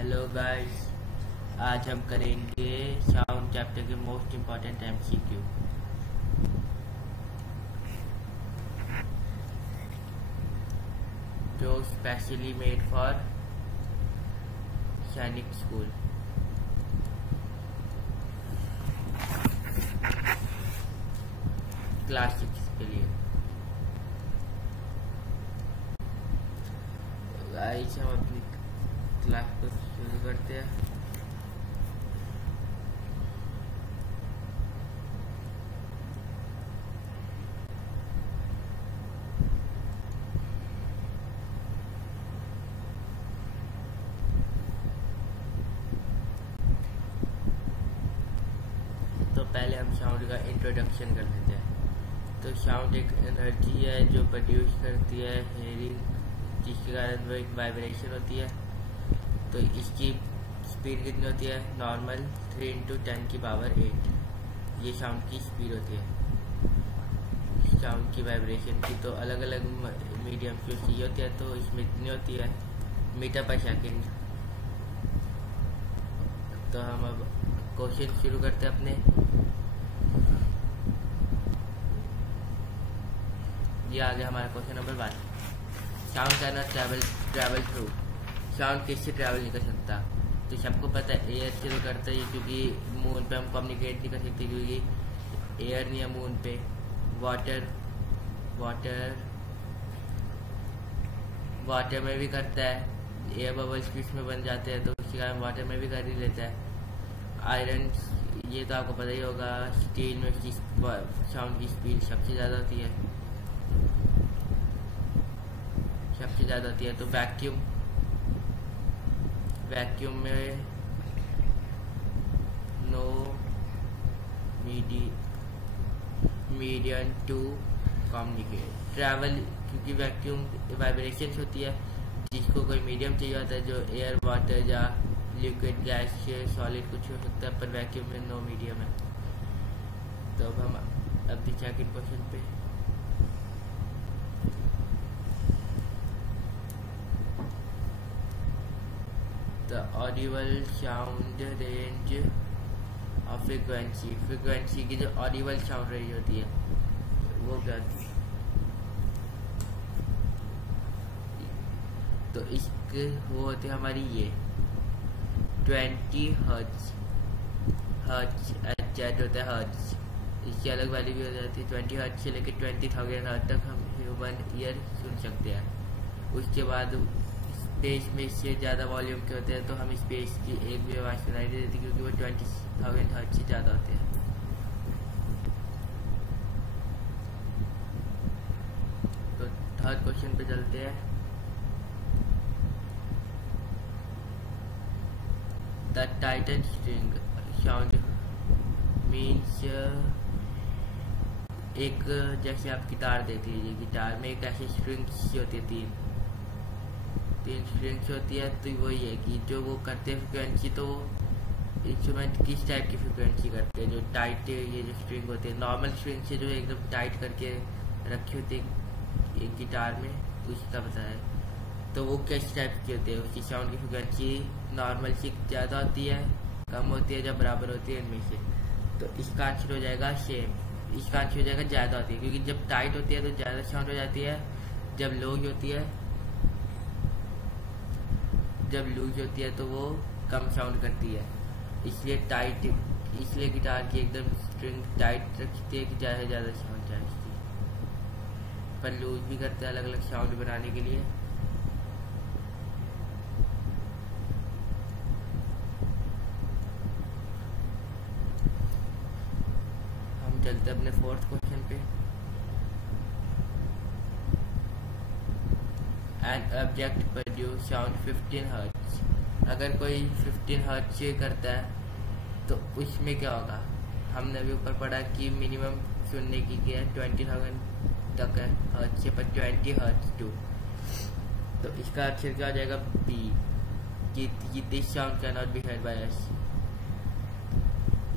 Hello guys, आज हम करेंगे साउंड चैप्टर के मोस्ट इम्पॉर्टेंट एमसीक्यू। जो स्पेशली मेड फॉर सैनिक स्कूल। क्लास 6 के लिए। गाइस, हम अपनी क्लास को शुरू करते हैं। तो पहले हम साउंड का इंट्रोडक्शन कर लेते हैं। तो साउंड एक एनर्जी है जो प्रोड्यूस करती है हेयरिंग, जिसके कारण वो एक वाइब्रेशन होती है। तो इसकी स्पीड कितनी होती है? नॉर्मल 3 × 10⁸ ये साउंड की स्पीड होती है। साउंड की वाइब्रेशन की तो अलग अलग मीडियम जो चाहिए होती है, तो इसमें इतनी होती है मीटर पर सेकेंड। तो हम अब क्वेश्चन शुरू करते हैं अपने। ये आ गया हमारा question number 1। Sound can not travel through. Sound किससे ट्रैवल नहीं कर सकता? तो सबको पता है एयर से तो करता ही, क्योंकि मून पे हम कम्युनिकेट नहीं कर सकते, क्योंकि एयर नहीं है मून पे। वाटर में भी करता है, एयर बबल्स भी इसमें बन जाते हैं, तो उसके कारण वाटर में भी कर ही लेता है। आयरन, ये तो आपको पता ही होगा। स्टील में साउंड की स्पीड सबसे ज़्यादा होती है, तो वैक्यूम में no medium to communicate travel, क्योंकि वैक्यूम वाइब्रेशंस होती है, जिसको कोई मीडियम चाहिए होता है, जो एयर, वाटर या लिक्विड, गैस, सॉलिड कुछ हो सकता है, पर वैक्यूम में नो मीडियम है। तो अब हम अभी सेकंड क्वेश्चन पे। The audible sound range of frequency की जो audible sound range होती है वो क्या होती है? तो इसके वो होते हैं हमारी ये 20 हर्ट्ज एडजस्ट होता है हर्ट्ज। इसकी अलग वैल्यू भी हो जाती है। 20 हर्ट्ज से लेकर 20,000 हर्ट्ज तक हम ह्यूमन ईयर सुन सकते हैं। उसके बाद स्पेस में इससे ज़्यादा वॉल्यूम के होते हैं, तो हम स्पेस की एक भी आवाज़ सुनाई नहीं देती, क्योंकि वो 20,000 हर्ट्ज से ज़्यादा होते हैं। तो थर्ड क्वेश्चन पे चलते हैं। The Titan string sound means, एक जैसे आप गिटार देख लीजिए, गिटार में एक ऐसी स्ट्रिंग्स होती है, तीन स्ट्रिंग्स होती है। तो वही है कि जो वो करते हैं फ्रिक्वेंसी, तो इंस्ट्रूमेंट किस टाइप की फ्रिक्वेंसी करते हैं। जो टाइट ये जो स्ट्रिंग होती है, नॉर्मल स्ट्रिंग से जो एकदम टाइट करके रखी होती है एक गिटार में, उसका पता है। तो वो किस टाइप की होती है, उसकी साउंड की फ्रिक्वेंसी नॉर्मल से ज़्यादा होती है, कम होती है, जब बराबर होती है इनमें से। तो इसका आंसर हो जाएगा सेम। इसका आंसर हो जाएगा ज़्यादा होती है, क्योंकि जब टाइट होती है तो ज़्यादा साउंड हो जाती है, जब लूज होती है तो वो कम साउंड करती है। इसलिए गिटार की एकदम स्ट्रिंग टाइट रखती है कि ज़्यादा से ज़्यादा साउंड जाए इसकी, पर लूज भी करते हैं अलग अलग साउंड बनाने के लिए। हम चलते अपने फोर्थ क्वेश्चन पे। An object produce sound 15 hertz. अगर कोई 15 हर्ट्ज से करता है तो उसमें क्या होगा? हमने अभी ऊपर पढ़ा कि मिनिमम सुनने की क्या है 20,000 तक है हर्ट्ज से, पर 20 हर्ट्ज टू। तो इसका आंसर क्या हो जाएगा? बी, कि this sound can not be heard by us.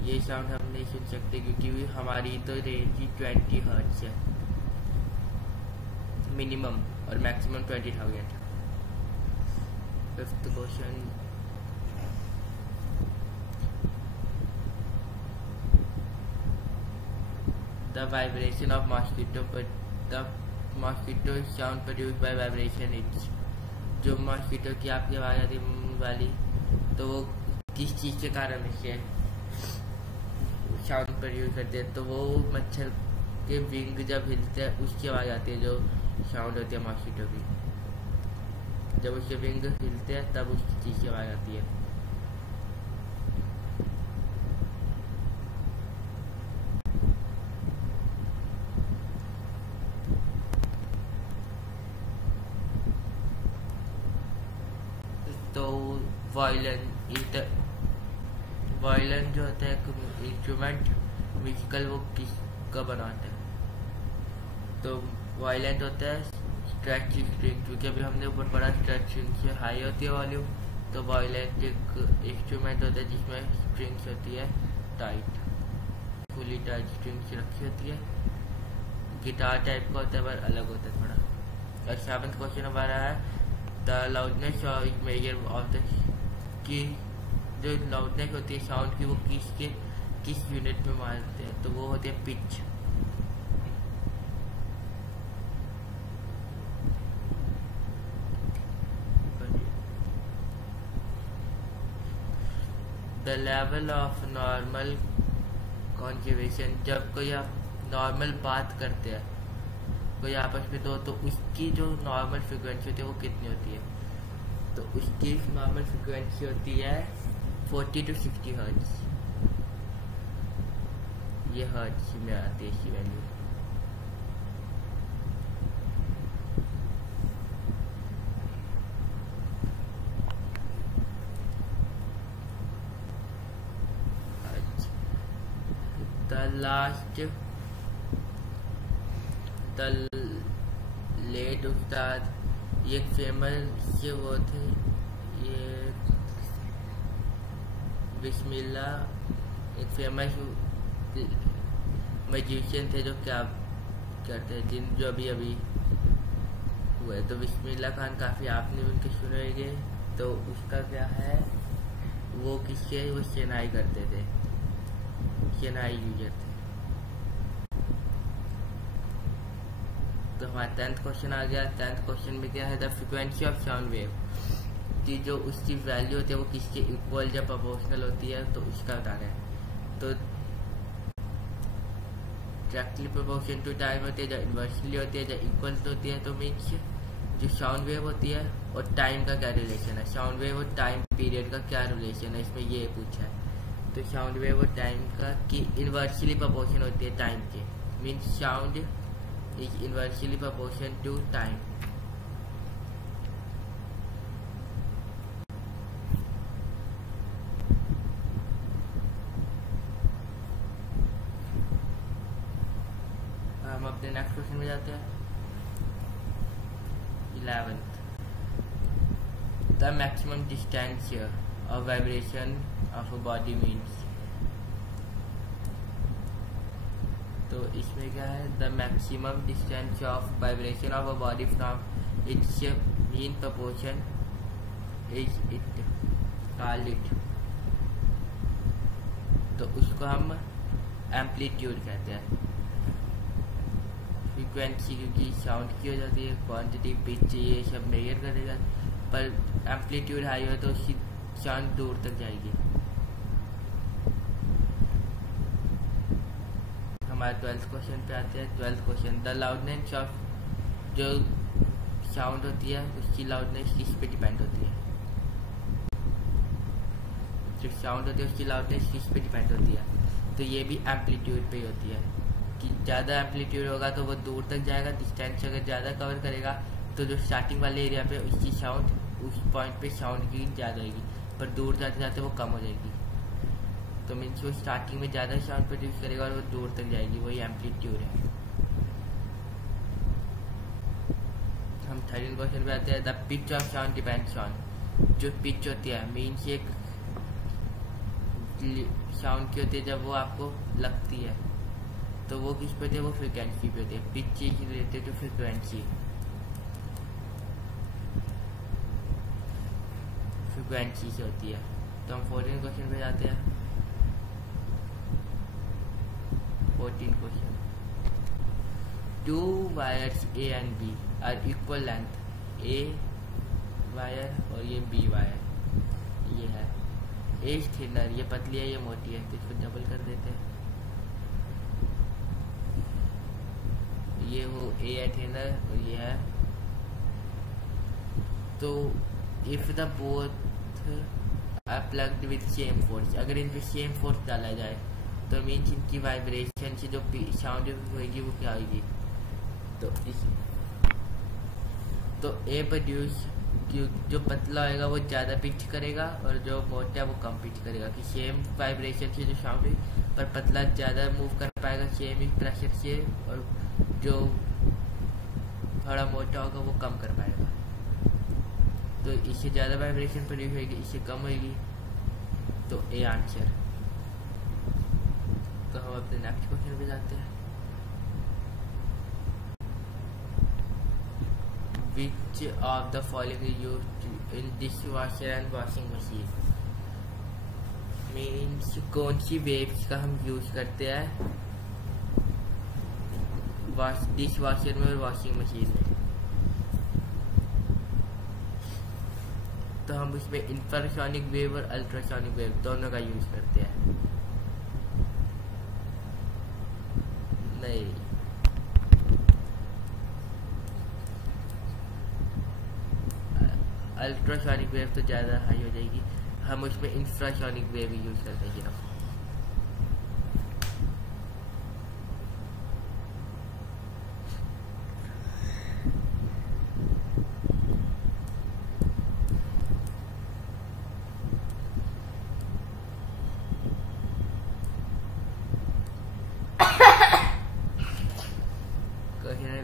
ये साउंड हम नहीं सुन सकते, क्योंकि हमारी तो रेंज ही 20 हर्ट्ज है मिनिमम, और maximum 20,000। Fifth question the vibration of mosquito, the mosquito sound produce by vibration it's. जो मॉस्किटो की आपकी आवाज़ आती वाली, तो वो किस चीज़ के कारण से साउंड प्रोड्यूस करते हैं, तो वो मच्छर के विंग जब हिलते हैं उसकी आवाज़ आती है, जो साउंड होती है मॉस्किटो की। जब उसके विंग हिलते हैं तब उसकी चीज़ की आवाज़ आती है। तो वायलिन जो होता है इंस्ट्रूमेंट म्यूजिकल, वो किसका बनाता है? तो वायलिन होता है स्ट्रेचिंग स्ट्रिंग, क्योंकि अभी हमने ऊपर पढ़ा स्ट्रेचिंग से हाई होती है वॉल्यूम। तो वायलिन एक इंस्ट्रूमेंट होता है जिसमें स्ट्रिंग्स होती है टाइट, फुली टाइट स्ट्रिंग्स रखी होती है। गिटार टाइप का होता है पर अलग होता है थोड़ा। और 7th क्वेश्चन हमारा है द लाउडनेस और मेजर ऑफ द, की जो लाउडनेस होती है साउंड की, वो किस यूनिट में मारते हैं? तो वो होती है pitch. The level of normal conversation, जब कोई आप नॉर्मल बात करते हैं कोई आपस में दो, तो उसकी जो नॉर्मल फ्रिक्वेंसी होती है वो कितनी होती है? तो उसकी नॉर्मल फ्रिक्वेंसी होती है 40 to 60 हर्ट्ज। ये हर्ट्ज में आती है इसकी वैल्यू। द लेट उस्ताद, ये फेमस वो थे, ये बिस्मिल्ला एक फेमस मैजिशियन थे जो क्या करते हैं, जिन जो अभी हुए। तो बिस्मिल्ला खान काफ़ी आपने उनके सुने होंगे। तो उसका क्या है, वो किसके वो शेनाई करते थे, शेनाई यूजर थे। तो हमारा 10th क्वेश्चन आ गया। 10th क्वेश्चन में क्या है, the frequency of sound wave, कि जो उसकी वैल्यू होती है वो किसके इक्वल या प्रोपोर्शनल होती है, तो उसका बताना है। तो डायरेक्टली प्रोपोर्शन टू टाइम होती है, जो इन्वर्सली होती है, जो इक्वल होती है। तो मीन्स जो साउंड वेव होती है और टाइम का क्या रिलेशन है, साउंड वेव और टाइम पीरियड का क्या रिलेशन है, इसमें ये पूछा है। तो साउंड वेव और टाइम का कि इन्वर्सली प्रोपोर्शन होती है टाइम के, means sound is inversely proportional to time. हम अपने नेक्स्ट क्वेश्चन में जाते हैं। 11th, the maximum distance of vibration of a body means। तो इसमें क्या है, the maximum distance of vibration of a body from its mean proportion is it called it. तो उसको हम एम्पलीट्यूड कहते हैं। फ्रीक्वेंसी क्योंकि साउंड की हो जाती है, क्वांटिटी पिच ये सब मेजर करेगा, पर एम्पलीट्यूड हाई हो तो उसकी साउंड दूर तक जाएगी। हमारे 12th क्वेश्चन पे आते हैं। 12th question, the loudness of, जो साउंड होती है उसकी लाउडनेस किस पे डिपेंड होती है? जो साउंड होती है उसकी लाउडनेस किस पे डिपेंड होती है? तो ये भी एम्पलीट्यूड पे ही होती है, कि ज़्यादा एम्पलीट्यूड होगा तो वो दूर तक जाएगा। डिस्टेंस अगर ज़्यादा कवर करेगा तो जो स्टार्टिंग वाले एरिया पे उसकी साउंड, उस पॉइंट पे साउंड की ज़्यादा होगी, पर दूर जाते जाते वो कम हो जाएगी। तो मीन्स वो स्टार्टिंग में ज़्यादा साउंड प्रोड्यूस करेगा और वो दूर तक जाएगी, वही एम्पलीट्यूड है। हम 13th क्वेश्चन पे आते हैं। The pitch of sound depends on, जो पिच होती है मीन्स एक साउंड की होती है जब वो आपको लगती है, तो वो किस पे होती है, वो फ्रिक्वेंसी पे होती है। Pitch is related to frequency, frequency से होती है। तो हम 14th क्वेश्चन पे जाते हैं। 14th question, two wires A and B are equal length, A wire और ये बी वायर, ये है एज थिनर, ये पतली है ये मोटी है, तो इसको डबल कर देते हैं। ये वो ए है थिनर और ये है, तो if the both are plugged with same force, अगर इन पे सेम फोर्स डाला जाए तो मीन्स इनकी वाइब्रेशन से जो साउंड होगी वो क्या होगी, तो ए प्रोड्यूस, जो पतला होएगा वो ज़्यादा पिच करेगा और जो मोटा है वो कम पिच करेगा, कि सेम वाइब्रेशन से जो साउंड है पर पतला ज़्यादा मूव कर पाएगा सेम ही प्रेशर से, और जो थोड़ा मोटा होगा वो कम कर पाएगा। तो इससे ज़्यादा वाइब्रेशन प्रोड्यूस होगी, इससे कम होगी, तो ए आंसर। तो हम अपने नेक्स्ट क्वेश्चन पे जाते हैं। Which of the following is used in dishwasher and washing machine? Means कौन सी वेव्स का हम यूज करते हैं डिश वॉशर में और वॉशिंग मशीन में? तो हम उसमें इंफ्रासोनिक वेव और अल्ट्रासोनिक वेव दोनों का यूज करते हैं। नहीं, अल्ट्रासोनिक वेव तो ज़्यादा हाई हो जाएगी, हम उसमें इंफ्रासोनिक वेव ही यूज करते हैं सिर्फ।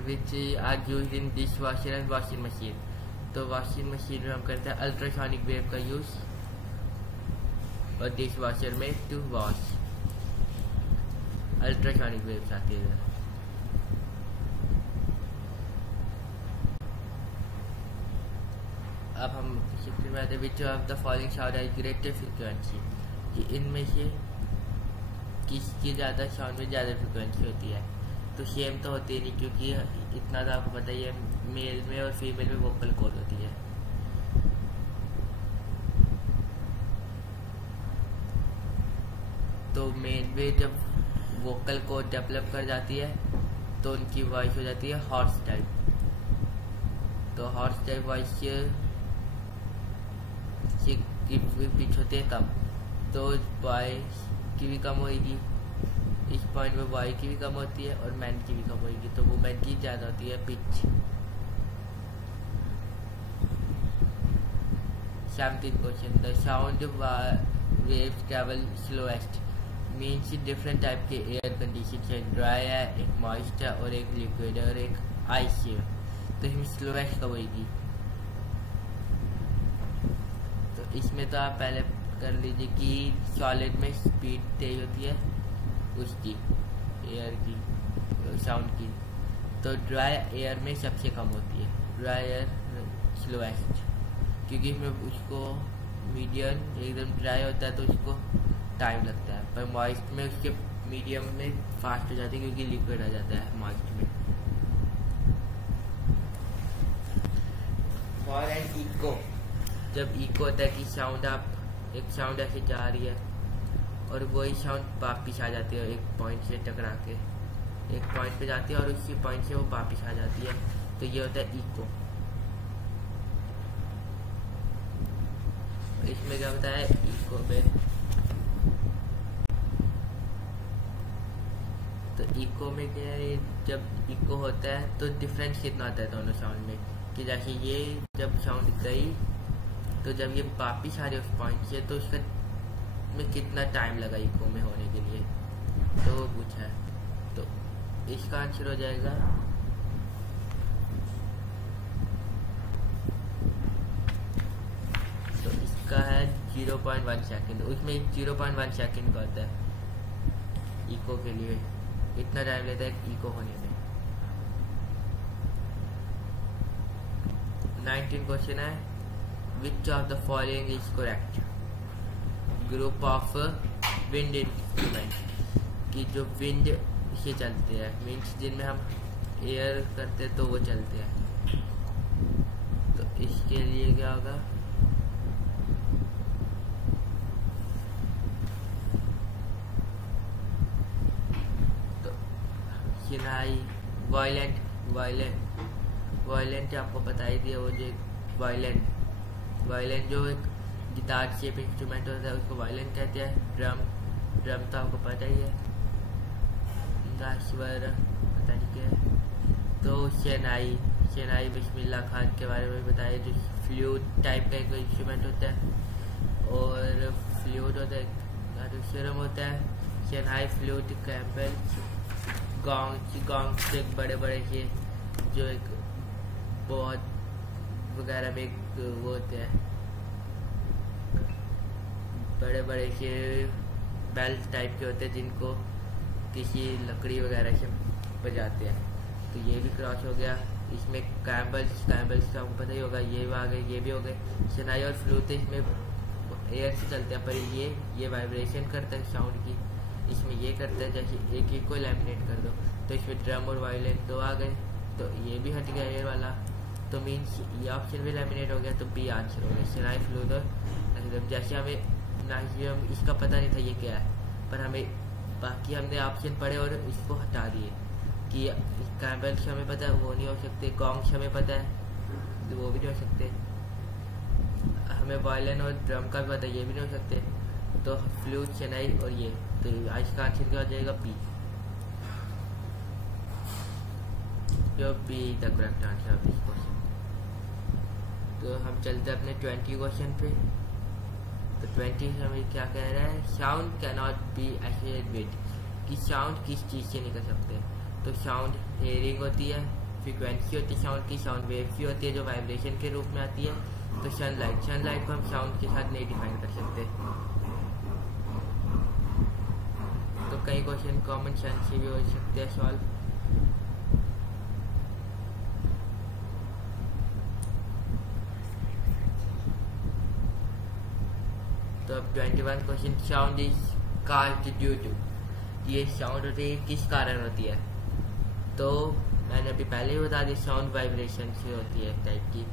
Which are used in dishwasher and washing machine? तो वॉशिंग मशीन में हम करते हैं अल्ट्रासोनिक वेव का यूज और डिश वॉशर में टू वॉश अल्ट्रासोनिक वेव्स आती है। अब हम शिफ्ट में आते हैं which of the following sound has greater frequency, कि इनमें से किसकी ज़्यादा साउंड में ज़्यादा फ्रीक्वेंसी होती है? तो सेम तो होती है नहीं, क्योंकि इतना तो आपको पता ही है मेल में और फीमेल में वोकल कॉर्ड होती है। तो मेल में जब वोकल कॉर्ड डेवलप कर जाती है तो उनकी वॉइस हो जाती है हॉर्स टाइप। तो हॉर्स टाइप वॉइस की पिच होती है कम, तो वॉइस की भी कम होगी, इस पॉइंट में वाई की भी कम होती है और मैन की भी कम होगी, तो वुमेन की ज़्यादा होती है pitch. 17th question, the sound waves travel slowest, means different type के एयर कंडीशन है, ड्राई है, एक मॉइस्ट है और एक लिक्विड है और एक आइस है, तो इसमें स्लोएस्ट कब होगी? तो इसमें तो आप पहले कर लीजिए कि सॉलिड में स्पीड तेज होती है उसकी एयर की साउंड की, तो ड्राई एयर में सबसे कम होती है, ड्राई एयर स्लोएस्ट, क्योंकि इसमें उसको मीडियम एकदम ड्राई होता है तो उसको टाइम लगता है, पर मॉइस्ट में उसके मीडियम में फास्ट हो जाती है क्योंकि लिक्विड आ जाता है मॉइस्ट में। फॉर एन इको, जब इको होता है कि साउंड आप एक साउंड ऐसे जा रही है और वही साउंड वापिस आ जाती है, एक पॉइंट से टकरा के एक पॉइंट पे जाती है और उसी पॉइंट से वो वापिस आ जाती है, तो ये होता है इको। इसमें क्या होता है इको में, तो इको में क्या है, जब इको होता है तो डिफरेंस कितना आता है दोनों साउंड में, कि जैसे ये जब साउंड गई तो जब ये वापिस आ रही है उस पॉइंट से तो उसका में कितना टाइम लगा इको में होने के लिए, तो वो पूछा है। तो इसका आंसर हो जाएगा तो इसका है 0.1 सेकेंड, उसमें 0.1 सेकेंड का होता है इको के लिए, इतना टाइम लेता है इको होने में। 19 क्वेश्चन है, which of the following is correct? Group of wind instrument, की जो विंड से चलते हैं, मीन्स जिनमें हम एयर करते तो वो चलते हैं। तो इसके लिए क्या होगा, तो शिनाई वायलेंट आपको बता ही दिया, वो जो वायलेंट जो एक गिटार शेप इंस्ट्रूमेंट होता है उसको वायलेंट कहते हैं। ड्रम तो आपको पता ही है, पता नहीं क्या है। तो शनाई बिस्मिल्लाह खान के बारे में बताया, जो फ्लूट टाइप का एक इंस्ट्रूमेंट होता है। और फ्लूट होता है, दूसरा होता है शनाई, फ्लूट, कैम्बल, गॉन्ग से बड़े से जो एक बहुत वगैरह में वो होते हैं, बड़े से बेल टाइप के होते हैं जिनको किसी लकड़ी वगैरह से बजाते हैं। तो ये भी क्रॉस हो गया। इसमें कैम्बल्स का आपको पता ही होगा, ये भी आ गए, ये भी हो गए। शनाई और फ्लूट इसमें एयर से चलते हैं, पर ये वाइब्रेशन करता है साउंड की, इसमें ये करता है। जैसे एक को लैमिनेट कर दो तो इसमें ड्रम और वायलिन दो आ गए, तो ये भी हट गया एयर वाला। तो मीन्स ये ऑप्शन भी लैमिनेट हो गया, तो बी आंसर हो गया, शनाई, फ्लूट और जैसे हमें नाइजियम इसका पता नहीं था ये क्या है, पर हमें बाकी हमने ऑप्शन पढ़े और इसको हटा दिए कि कैम्बल्स हमें पता है वो नहीं हो सकते, गॉन्ग्स हमें पता है तो वो भी नहीं हो सकते, हमें वायलिन और ड्रम का भी पता है ये भी नहीं हो सकते। तो फ्लूट, शनाई और ये, तो इसका आंसर क्या हो जाएगा, बी। जो be the correct answer of this question. तो हम चलते हैं अपने 20 क्वेश्चन पे। तो 20 हमें क्या कह रहा है, sound can not be associated with, कि साउंड किस चीज़ से नहीं कर सकते। तो साउंड हेयरिंग होती है, फ्रीक्वेंसी होती है साउंड की, साउंड वेव की होती है जो वाइब्रेशन के रूप में आती है। तो सनलाइट को हम साउंड के साथ नहीं डिफाइन कर सकते। तो कई क्वेश्चन कॉमन सेंस से भी हो सकते हैं सॉल्व। तो अब 21 question, sound is caused due to, ये साउंड होती है किस कारण होती है। तो मैंने अभी पहले ही बता दी, साउंड वाइब्रेशन से होती है एक टाइप की।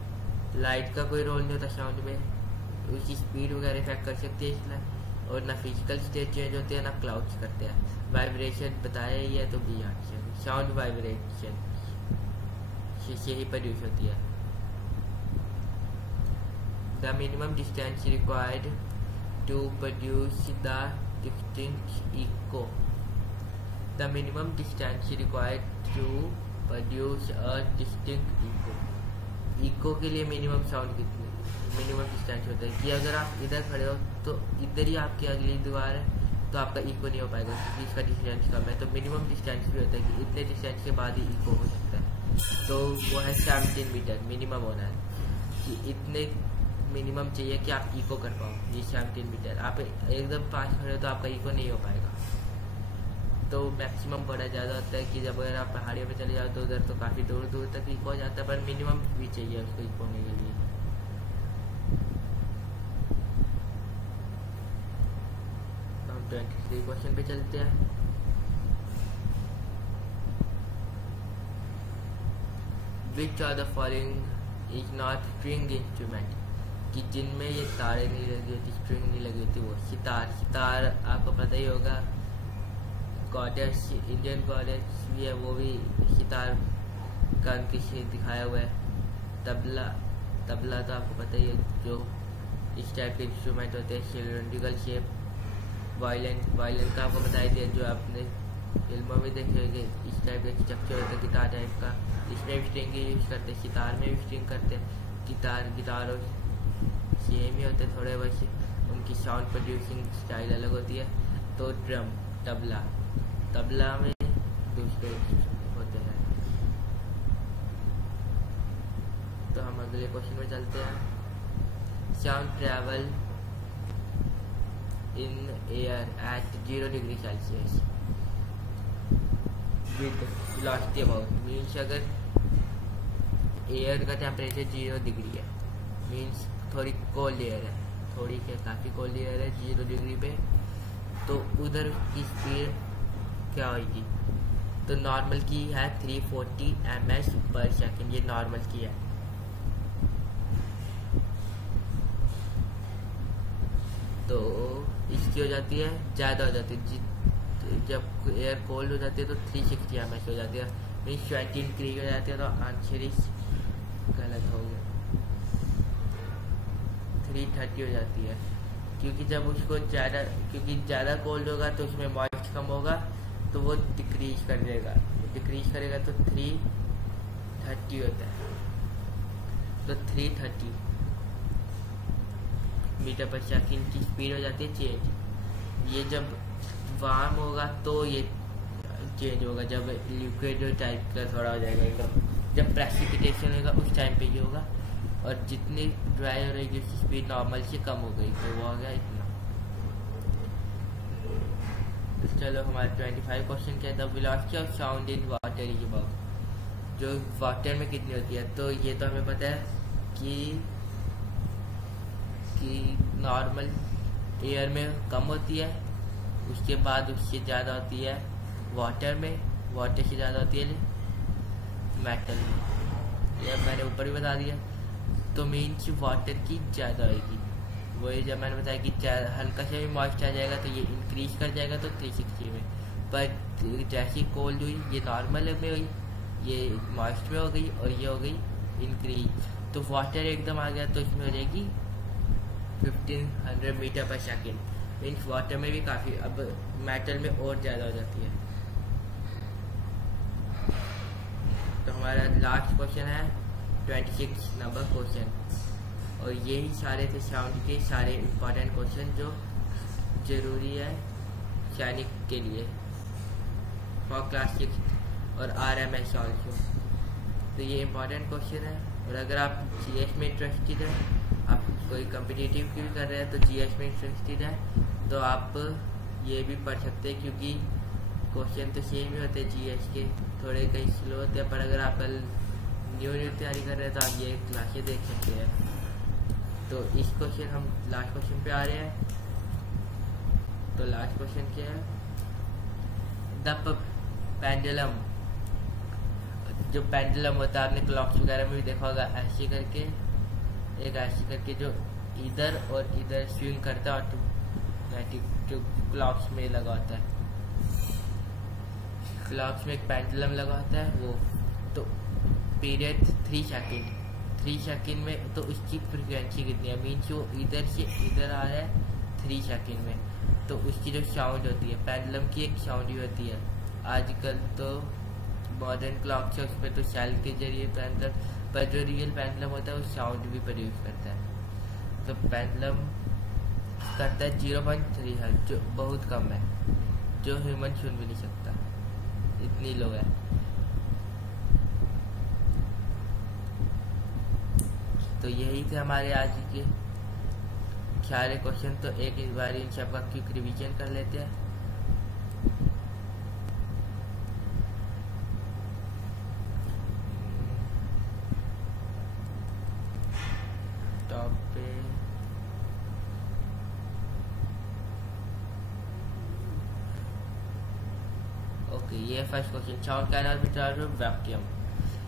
लाइट का कोई रोल नहीं होता साउंड में, उसकी स्पीड वगैरह इफेक्ट कर सकती है इसमें, और ना फिजिकल स्टेट चेंज होती है ना क्लाउड्स करते हैं। वाइब्रेशन बताया ही है, तो बी आंसर। साउंड वाइब्रेशन से ही प्रोड्यूस होती है। The minimum distance required to produce the distinct echo. The minimum distance required to produce a distinct echo. Echo के लिए मिनिमम साउंड कितनी, मिनिमम डिस्टेंस होता है कि अगर आप इधर खड़े हो तो इधर ही आपकी अगली दीवार है तो आपका इको नहीं हो पाएगा क्योंकि इसका डिस्टेंस कम है। तो मिनिमम डिस्टेंस भी होता है कि इतने डिस्टेंस के बाद ही इको हो सकता है। तो वो है 17 मीटर मिनिमम होना है कि इतने मिनिमम चाहिए कि आप इको कर पाओ। ये 17 मीटर, आप एकदम पास खड़े हो तो आपका इको नहीं हो पाएगा। तो मैक्सिमम बड़ा ज़्यादा होता है कि जब अगर आप पहाड़ियों पे चले जाओ तो उधर तो काफ़ी दूर दूर तक इको हो जाता है, पर मिनिमम भी चाहिए उसको इको होने के लिए। तो हम 23 क्वेश्चन पे चलते हैं। Which are the following is not string instrument, कि जिनमें ये तारे नहीं लगी होती, स्ट्रिंग नहीं लगी होती। वो सितार आपको पता ही होगा, गॉडेस, इंडियन गॉडेस भी है, वो भी सितार का किसी दिखाया हुआ है। तबला तो आपको पता ही है, जो इस टाइप के इंस्ट्रूमेंट होते हैं, सिलेंड्रिकल शेप। वायलिन का आपको बताया दिया, जो आपने फिल्मों में देखे होंगे, इस टाइप के स्ट्रक्चर होता है गिटार टाइप का, इसमें भी स्ट्रिंग यूज करते हैं, सितार में भी स्ट्रिंग करते हैं। गिटार और सेम ही होते हैं थोड़े, वैसे उनकी साउंड प्रोड्यूसिंग स्टाइल अलग होती है। तो ड्रम, तबला में दूसरे होते हैं। तो हम अगले क्वेश्चन में चलते हैं। Sound travel in air at 0 degree Celsius with velocity about, means अगर एयर का टेम्परेचर 0 डिग्री है, मीन्स थोड़ी कोल्ड एयर है, थोड़ी क्या काफ़ी कोल्ड एयर है 0 डिग्री पे, तो उधर की स्पीड क्या होगी, तो नॉर्मल की है 340 ms पर सेकंड, ये नॉर्मल की है। तो इसकी हो जाती है ज़्यादा हो जाती है, जब एयर कोल्ड हो जाती है तो 360 ms हो जाती है, मीन्स 20 इंक्रीज हो जाती है। तो आंसर इस गलत हो गया, 330 हो जाती है, क्योंकि जब उसको ज़्यादा कोल्ड होगा तो उसमें मॉइस्ट कम होगा, तो वो डिक्रीज कर देगा, डिक्रीज करेगा तो 330 होता है। तो 330 मीटर पर सेकंड की स्पीड हो जाती है चेंज। ये जब वार्म होगा तो ये चेंज होगा, जब लिक्विड टाइप का थोड़ा हो जाएगा एकदम, जब प्रेसिपिटेशन होगा उस टाइम पे ये होगा, और जितनी ड्राई हो रहेगी उसकी स्पीड नॉर्मल से कम हो गई, तो वो हो गया इतना। तो चलो हमारा 25 क्वेश्चन क्या है, the velocity of sound in water is about, जो वाटर में कितनी होती है। तो ये तो हमें पता है कि नॉर्मल एयर में कम होती है, उसके बाद उससे ज़्यादा होती है वाटर में, वाटर से ज़्यादा होती है मेटल में, यह मैंने ऊपर भी बता दिया। तो मीन्स वाटर की ज़्यादा होगी, वही जब मैंने बताया कि हल्का सा भी मॉइस्ट आ जाएगा तो ये इंक्रीज कर जाएगा तो 360 में, पर जैसी कोल्ड हुई ये नॉर्मल में हुई, ये मॉइस्ट में हो गई और ये हो गई इंक्रीज, तो वाटर एकदम आ गया तो इसमें हो जाएगी 1500 मीटर पर सेकेंड, मीन्स वाटर में भी काफ़ी, अब मेटल में और ज़्यादा हो जाती है। तो हमारा लास्ट क्वेश्चन है 26 नंबर क्वेश्चन, और यही सारे थे साउंड के सारे इम्पोर्टेंट क्वेश्चन जो ज़रूरी है सैनिक के लिए फॉर क्लास 6 और RMS ऑल्सो। तो ये इम्पोर्टेंट क्वेश्चन है, और अगर आप GS में इंटरेस्टेड है, आप कोई कम्पिटिटिव की भी कर रहे हैं तो GS में इंटरेस्टेड है तो आप ये भी पढ़ सकते हैं, क्योंकि क्वेश्चन तो सेम ही होते हैं GS के, थोड़े कहीं स्लो होते हैं, पर अगर आप न्यू तैयारी कर रहे हैं तो आप ये क्लासेस देख सकते हैं। तो इस क्वेश्चन हम लास्ट क्वेश्चन पे आ रहे हैं। तो लास्ट क्वेश्चन क्या है, द पेंडुलम, जो पेंडुलम होता है आपने क्लॉक्स वगैरह में भी देखा होगा, ऐसे करके एक ऐसे करके जो इधर और इधर स्विंग करता है ऑटोमेटिक, जो क्लॉक्स में लगा होता है, क्लॉक्स में एक पेंडुलम लगा होता है वो, तो पीरियड 3 सेकंड में, तो उसकी फ्रीक्वेंसी कितनी है, मीन्स जो इधर से इधर आ रहा है 3 सेकंड में, तो उसकी जो साउंड होती है, पेंडुलम की एक साउंड ही होती है। आजकल तो मॉडर्न क्लॉक्स है उसमें तो सेल के जरिए पेंडुलम, पर जो रियल पेंडुलम होता है वो साउंड भी प्रोड्यूस करता है। तो पेंडुलम करता है 0.3 हर्ट्ज, जो बहुत कम है, जो ह्यूमन सुन भी नहीं सकता, इतनी लो है। तो यही थे हमारे आज के सारे क्वेश्चन। तो एक बार इन सब का क्विक रिवीजन कर लेते हैं। ओके, ये first question, sound can not be travel vacuum,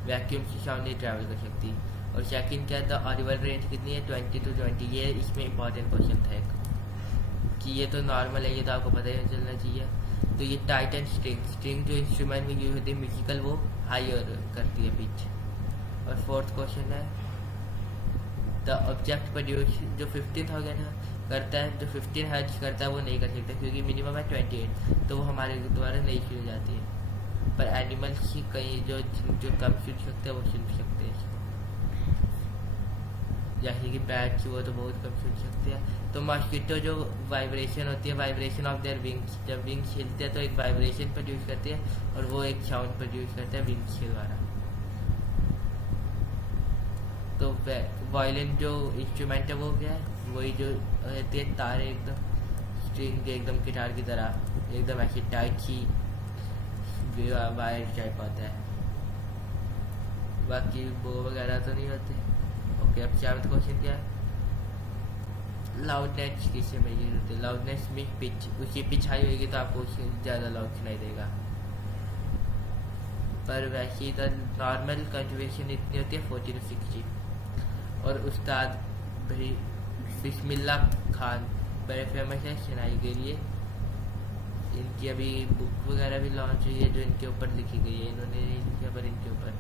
vacuum से साउंड नहीं ट्रैवल कर सकती। और सेकंड क्या था, ऑडिबल रेंज कितनी है, 20 to 20। ये इसमें इंपॉर्टेंट क्वेश्चन था एक, कि ये तो नॉर्मल है, ये तो आपको पता ही चलना चाहिए। तो ये टाइटन स्ट्रिंग जो इंस्ट्रूमेंट में यूज होती है म्यूजिकल, वो हायर करती है पिच। और फोर्थ क्वेश्चन है, द ऑब्जेक्ट प्रोड्यूस, जो 15,000 करता है, जो 15 हर्ट्ज करता है वो नहीं कर सकता, क्योंकि मिनिमम है 28, तो वो हमारे द्वारा नहीं सुनी जाती है। पर एनिमल्स की कई जो कम सुन सकते हैं वो सुन सकते हैं, जैसे कि बैट्स, वो तो बहुत कम सुन सकते हैं। तो मॉस्किटो जो वाइब्रेशन होती है, वाइब्रेशन ऑफ देयर विंग्स, जब विंग्स हिलते हैं तो एक वाइब्रेशन प्रोड्यूस करते हैं, और वो एक साउंड प्रोड्यूस करते हैं विंग्स के द्वारा। तो वायलिन जो इंस्ट्रूमेंट है वो क्या है, वही जो रहती है तारे एकदम स्ट्रिंग के एकदम गिटार की तरह, एकदम ऐसी टाइट सी वायर टाइप आता है, बाकी वो वगैरह तो नहीं होते। ओके, अब चार क्वेश्चन क्या है, लाउडनेस किससे मेजर होती है, लाउडनेस में पिच, उसकी पिच हाई होगी तो आपको उससे ज़्यादा लाउड सुनाई देगा। पर वैसे ही तो नॉर्मल कंट्रीब्यूशन इतनी होती है 40 to 60। और उस्ताद भाई बिस्मिल्लाह खान बड़े फेमस है शनाई के लिए। इनकी अभी बुक वगैरह भी लॉन्च हुई है जो इनके ऊपर लिखी गई है, इन्होंने नहीं लिखा पर इनके ऊपर,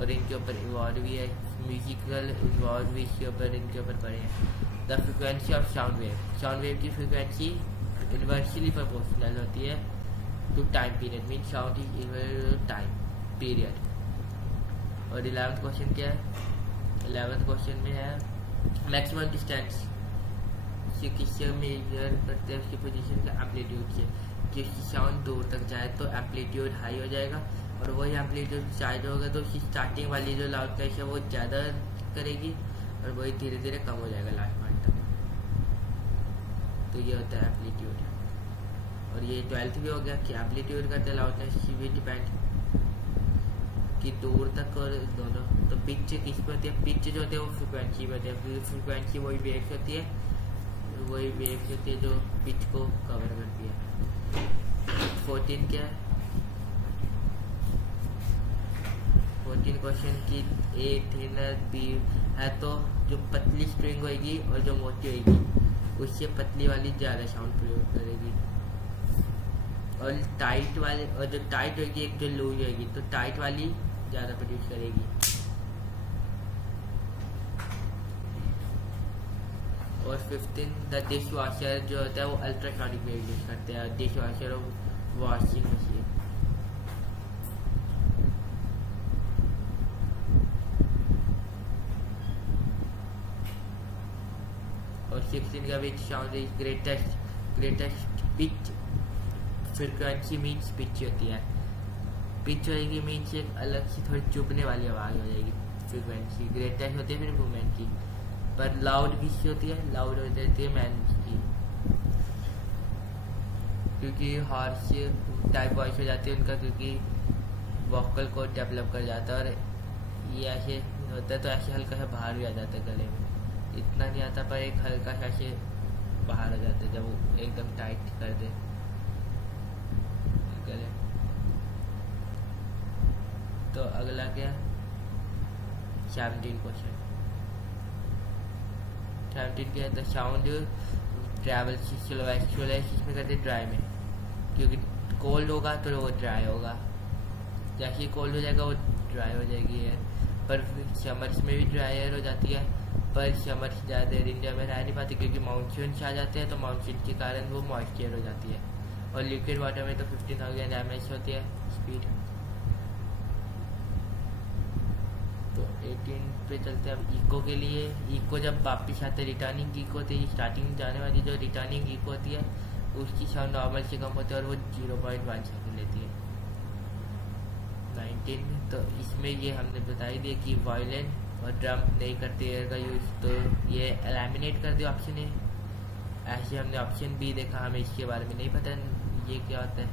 और इनके ऊपर अवार्ड भी है, म्यूजिकल अवार्ड भी इसके ऊपर पड़े हैं। The frequency of sound wave की फ्रिक्वेंसी इन्वर्सली प्रोपोर्शनल होती है to time period, mean sound is equal to time period. और 11th क्वेश्चन क्या है? 11th क्वेश्चन में है मैक्सिमम डिस्टेंस किससे मेजर करते हैं उसकी पोजीशन का एम्पलीट्यूड से, कि साउंड दूर तक जाए तो एम्पलीट्यूड हाई हो जाएगा, और वही एम्पलीट्यूड साइड होगा तो उसकी स्टार्टिंग वाली जो लाउडनेस है वो ज़्यादा करेगी और वही धीरे धीरे कम हो जाएगा लास्ट पॉइंट तक। तो ये होता है एम्पलीट्यूड। और ये 12th भी हो गया कि एम्पलीट्यूड करते हैं लाउडनेस भी डिपेंड कि दूर तक और दोनों। तो पिच किस पे होती है? पिच जो होती है वो फ्रिक्वेंसी में होती है, फ्रिक्वेंसी वही वेव्स होती है, वही वेव्स होती है जो पिच को कवर करती है। 14 क्या है? 14 क्वेश्चन की ए थिनर बी है, तो जो पतली स्ट्रिंग होगी और जो मोटी होगी उससे पतली वाली ज़्यादा साउंड प्रयोग करेगी, और टाइट वाले, और जो टाइट होगी एक जो लूज होगी तो टाइट वाली ज़्यादा प्रोड्यूस करेगी। और 15 द डिश वॉशर जो होता है वो अल्ट्रासोनिक वेव यूज करते हैं, डिश वॉशर और वॉशिंग मशीन। और 16 का विच sound is greatest pitch frequency means pitch होती है, पिच होएगी मीन्स एक अलग सी थोड़ी चुभने वाली आवाज़ हो जाएगी। फ्रिक्वेंसी ग्रेटेस्ट होती है फिर वुमेन की, पर लाउड किसकी होती है? लाउड हो जाती है मैन की, क्योंकि हार्श टाइप वॉइस हो जाती है उनका, क्योंकि वोकल को डेवलप कर जाता है। और ये ऐसे होता है तो ऐसे हल्का सा बाहर भी आ जाता है गले में, इतना नहीं आता पर एक हल्का सा ऐसे बाहर आ जाता है जब वो एकदम टाइट कर दे गले। तो अगला क्या? 17 क्वेश्चन। 17 क्या है? द साउंड ट्रैवल इसमें करते ड्राई में, क्योंकि कोल्ड होगा तो वो ड्राई होगा, जैसे ही कोल्ड हो जाएगा वो ड्राई हो जाएगी एयर। पर समर्स में भी ड्राई एयर हो जाती है, पर समर्स ज़्यादा देर इंडिया में रह नहीं पाती क्योंकि मानसून आ जाते हैं, तो मानसून के कारण वो मॉइस्चर हो जाती है। और लिक्विड वाटर में तो 50,000 mAh होती है स्पीड। तो 18 पे चलते हैं अब इको के लिए। इको जब वापिस आते हैं, रिटर्निंग इको होती है, स्टार्टिंग जाने वाली जो रिटर्निंग इको होती है उसकी साउंड नॉर्मल से कम होती है और वो 0.1 सेकेंड लेती है। 19 तो इसमें ये हमने बताई दिया कि वायलिन और ड्रम नहीं करते एयर का यूज़, तो ये एलिमिनेट कर दिया ऑप्शन ए। ऐसे हमने ऑप्शन बी देखा, हमें इसके बारे में नहीं पता ये क्या होता है,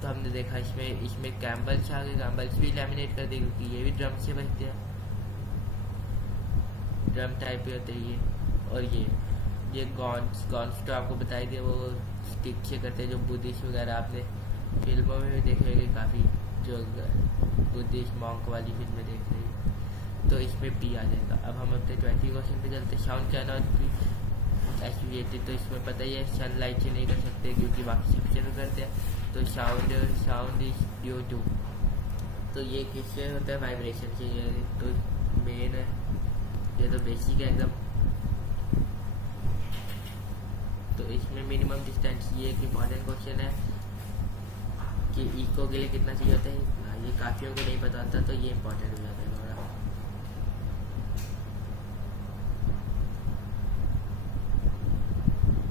तो हमने देखा इसमें कैम्बल्स आ गए, कैम्बल्स भी एलिमिनेट कर दिए क्योंकि ये भी ड्रम से बजते हैं, ड्रम टाइप पे होते हैं ये। और ये गॉन्स तो आपको बताई दिया वो स्टिक से करते हैं, जो बुद्धिस्ट वगैरह आपने फिल्मों में भी देखे होंगे काफ़ी, जो बुद्धिस्ट मॉन्क वाली फिल्में देख रही है। तो इसमें पी आ जाएगा। अब हम अपने 20 क्वेश्चन पे चलते। साउंड कैनॉट बी एक्टिवेटेड, तो इसमें पता ही है सनलाइट से नहीं कर सकते क्योंकि बाकी सबसे में करते हैं। तो साउंड इज ड्यू टू, तो ये किससे होता है? वाइब्रेशन से। ये तो मेन है, ये तो बेसिक है एकदम। तो इसमें मिनिमम डिस्टेंस, ये एक इम्पॉर्टेंट क्वेश्चन है कि इको के लिए कितना चाहिए होता है, ये काफियों को नहीं पता होता, तो ये इम्पोर्टेंट हो जाता है थोड़ा।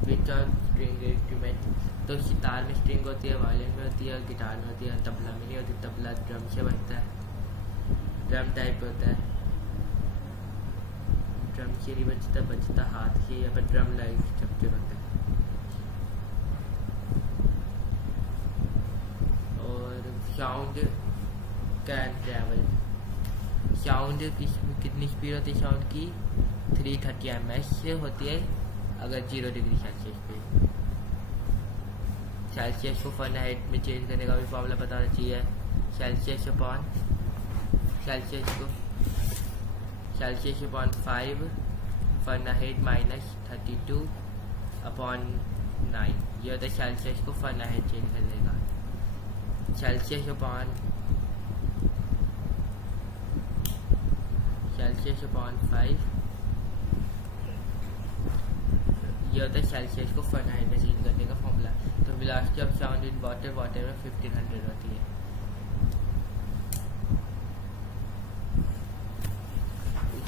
स्ट्रिंग इंस्ट्रूमेंट, तो सितार में स्ट्रिंग होती है, वायलिन में होती है, गिटार में होती है, तबला में नहीं होती। तबला ड्रम से बनता है, ड्रम टाइप होता है, ड्रम से नहीं बजता हाथ से, या फिर ड्रम लाइक स्ट्रक्चर होता है। और साउंड कैन ट्रैवल, साउंड कितनी स्पीड होती है साउंड की? 330 ms से होती है अगर 0 डिग्री सेल्सियस पे। सेल्सियस को फ़ारेनहाइट में चेंज करने का भी फॉर्मूला पता होना चाहिए। Celsius upon /5 Fahrenheit -32 upon 9। ये होता है सेल्सियस को फ़ारेनहाइट चेंज कर देगा। सेल्सियस अपॉन 5 ये होता है सेल्सियस को फ़ारेनहाइट में चेंज करने का फॉर्मूला। तो velocity of sound in water में 1500 होती है।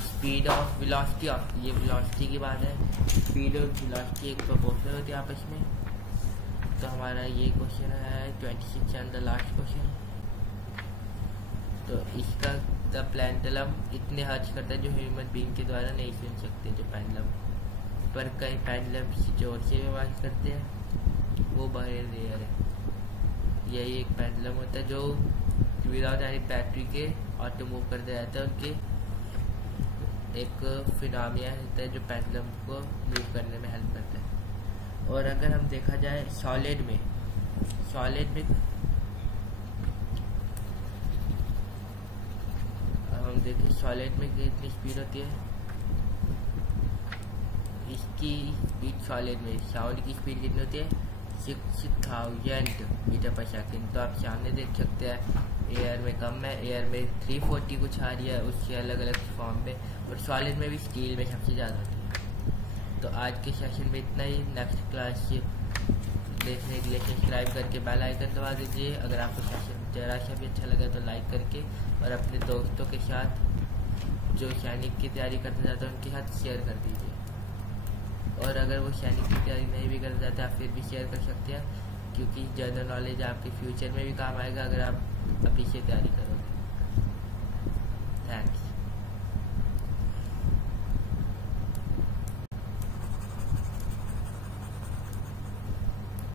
स्पीड ऑफ वेलोसिटी ऑफ, ये वेलोसिटी की बात है। स्पीड और वेलोसिटी एक प्रोपोर्शनल होती है आपस में। तो हमारा ये क्वेश्चन है 26 एंड द लास्ट क्वेश्चन। तो इसका द पेंडुलम इतने हर्ट्ज करता है जो ह्यूमन बीइंग के द्वारा नहीं सुन सकते। जो पेंडुलम पर कई पेंडुलम किसी जोर से भी आवाज करते हैं, वो बहुत रेयर है। यही एक पेंडुलम होता है जो विदाउट एनी बैटरी के ऑटो मूव करते रहता है। उनके एक फिनोमिना होता है जो पेंडुलम को मूव करने में हेल्प करता है। और अगर हम देखा जाए सॉलिड में हम देखें सॉलिड में कितनी स्पीड होती है। इसकी स्पीड सॉलिड में साउंड की स्पीड कितनी होती है 6000 मीटर पर सेकंड। तो आप सामने देख सकते हैं एयर में कम है, एयर में 340 कुछ आ रही है उसके अलग अलग फॉर्म में, और सॉलिड में भी स्टील में सबसे ज़्यादा होती है। तो आज के सेशन में इतना ही। नेक्स्ट क्लास देखने के लिए सब्सक्राइब करके बेल आइकन दबा दीजिए। अगर आपको सेशन जरा सा भी अच्छा लगा तो लाइक करके, और अपने दोस्तों के साथ जो सैनिक की तैयारी करना चाहते हैं उनके साथ शेयर कर दीजिए। और अगर वो सैनिक की तैयारी नहीं भी करना चाहते आप फिर भी शेयर कर सकते हैं, क्योंकि जनरल नॉलेज आपके फ्यूचर में भी काम आएगा अगर आप अभी से तैयारी करोगे।